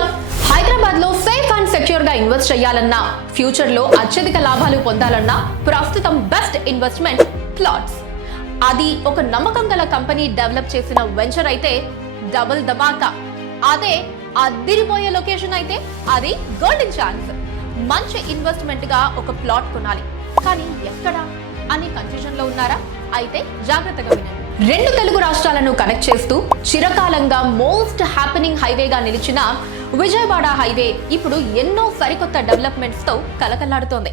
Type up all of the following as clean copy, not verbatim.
One, Hyderabad లో safe and secure గా invest చేయాలన్నా, ఫ్యూచర్ లో అత్యధిక లాభాలు పొందాలన్నా ప్రస్తుతం బెస్ట్ ఇన్వెస్ట్మెంట్ ప్లాట్స్. అది ఒక నమ్మకం గల కంపెనీ డెవలప్ చేసిన వెంచర్ అయితే డబుల్ ధమాకా. అదే అదిరిపోయే లొకేషన్ అయితే అది గోల్డెన్ ఛాన్స్. మంచి ఇన్వెస్ట్మెంట్ గా ఒక ప్లాట్ కొనాలి, కానీ ఎక్కడ అని కన్ఫ్యూజన్ లో ఉన్నారా? అయితే జాగ్రత్తగా వినండి. రెండు తెలుగు రాష్ట్రాలను కనెక్ట్ చేస్తూ చిరకాలంగా మోస్ట్ హ్యాపెనింగ్ హైవేగా నిలిచిన విజయవాడ హైవే ఇప్పుడు ఎన్నో సరికొత్త డెవలప్మెంట్స్ తో కలకల్లాడుతోంది.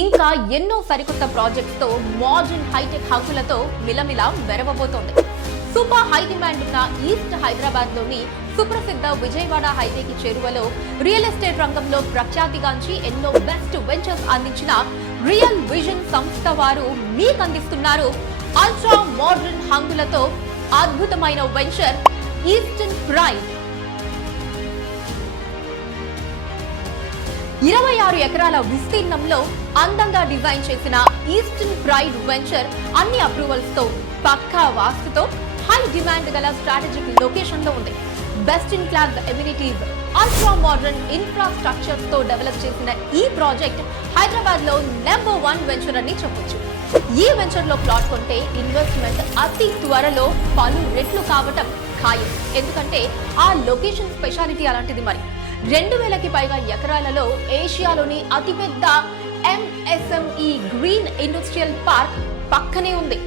ఇంకా ఎన్నో సరికొత్త ప్రాజెక్ట్స్ తో మోడర్న్ హైటెక్ హౌసులతో మిలమిలా మెరవబోతోంది. సూపర్ హై డిమాండ్ ఉన్న ఈస్ట్ హైదరాబాద్ లోని సుప్రసిద్ధ విజయవాడ హైవేకి చేరువలో రియల్ ఎస్టేట్ రంగంలో ప్రఖ్యాతిగాంచి ఎన్నో బెస్ట్ వెంచర్స్ అందించిన రియల్ విజన్ సంస్థ వారు మీకు అందిస్తున్నారు అల్ట్రా మోడర్న్ హంగులతో అద్భుతమైన వెంచర్ ఈస్టర్న్ ప్రైడ్. 26 ఎకరాల విస్తీర్ణంలో అందంగా డిజైన్ చేసిన ఈస్టర్న్ ప్రైడ్ వెంచర్ అన్ని అప్రూవల్స్ తో, పక్కా వాస్తుతో, హై డిమాండ్ గల స్ట్రాటజిక్ లొకేషన్ లో ఉంది. Best in class amenities, ultra modern infrastructure తో డెవలప్ చేసిన ఈ ప్రాజెక్ట్ హైదరాబాద్ లో నెంబర్ 1 వెంచర్ అని చెప్పొచ్చు. ఈ వెంచర్ లో ప్లాట్ కొంటే ఇన్వెస్ట్మెంట్ అతి త్వరలో పలు రెట్లు కావటం ఖాయం. ఎందుకంటే ఆ లొకేషన్ స్పెషాలిటీ అలాంటిది. మరి 2000కి పైగా ఎకరాలలో ఏషియాలోని అతిపెద్ద ఎంఎస్ఎంఈ గ్రీన్ ఇండస్ట్రియల్ పార్క్ పక్కనే ఉంది.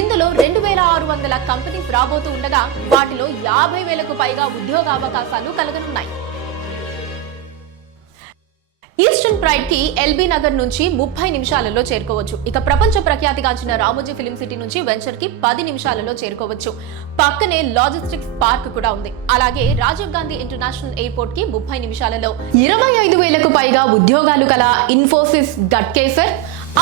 ఇందులో 2600 కంపెనీస్ రాబోతూ ఉండగా వాటిలో 50,000కు పైగా ఉద్యోగావకాశాలు కలగనున్నాయి. ఈస్టర్న్ ప్రైడ్ కి ఎల్బీ నగర్ నుంచి 30 నిమిషాలలో చేరుకోవచ్చు. ఇక ప్రపంచ ప్రఖ్యాతిగాంచిన రామోజీ ఫిలిం సిటీ నుంచి వెంచర్ కి 10 నిమిషాలలో చేరుకోవచ్చు. పక్కనే లాజిస్టిక్స్ పార్క్ కూడా ఉంది. అలాగే రాజీవ్ గాంధీ ఇంటర్నేషనల్ ఎయిర్పోర్ట్ కి 30 నిమిషాలలో 25,000కు పైగా ఉద్యోగాలు కల ఇన్ఫోసిస్, గట్కేసర్,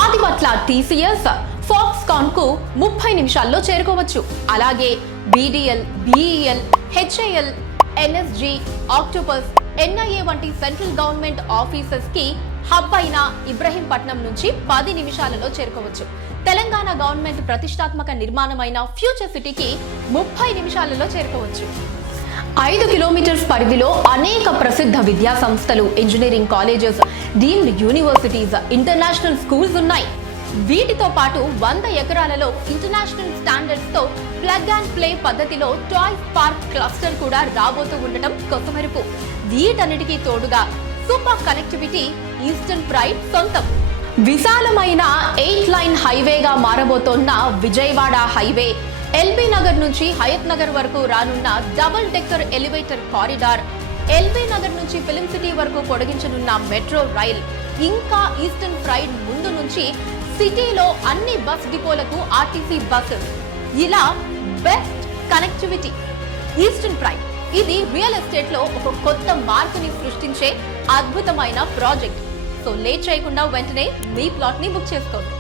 ఆదిపట్ల టీసీఎస్, ఫాక్స్కాన్ కు 30 నిమిషాల్లో చేరుకోవచ్చు. అలాగే BDL, BEL, HAL, NSG, octopus, NIA వంటి సెంట్రల్ గవర్నమెంట్ ఆఫీసెస్ కి హబ్ అయిన ఇబ్రహీంపట్నం నుంచి 10 నిమిషాలలో చేరుకోవచ్చు. తెలంగాణ గవర్నమెంట్ ప్రతిష్టాత్మక నిర్మాణమైన ఫ్యూచర్ సిటీకి 30 నిమిషాలలో చేరుకోవచ్చు. 5 కిలోమీటర్స్ పరిధిలో అనేక ప్రసిద్ధ విద్యా సంస్థలు, engineering colleges, deemed universities, international schools ఉన్నాయి. వీటితో పాటు 100 ఎకరాలలో ఇంటర్నేషనల్ స్టాండర్డ్స్ తో ప్లగ్ అండ్ ప్లే పద్ధతిలో టాయ్స్ పార్క్ క్లస్టర్ కూడా రాబోతూ ఉండటం కొసమెరుపు. వీటన్నిటికీ తోడుగా సూపర్ కనెక్టివిటీ ఈస్టర్న్ ప్రైడ్ సొంతం. విశాలమైన 8 లైన్ హైవేగా మారబోతోన్న విజయవాడ హైవే, ఎల్బీ నగర్ నుంచి హయత్ నగర్ వరకు రానున్న double decker elevator corridor, LB Nagar నుంచి ఫిలిం సిటీ వరకు పొడిగించనున్న మెట్రో రైల్, ఇంకా ఈస్టర్న్ ప్రైడ్ ముందు నుంచి సిటీలో అన్ని బస్ డిపోలకు ఆర్టీసీ బస్సెస్, ఇలా బెస్ట్ కనెక్టివిటీ. ఈస్టర్న్ ప్రైడ్ ఇది రియల్ ఎస్టేట్ లో ఒక కొత్త మార్పుని సృష్టించే అద్భుతమైన ప్రాజెక్ట్. సో లేట్ చేయకుండా వెంటనే మీ ప్లాట్ ని బుక్ చేసుకోండి.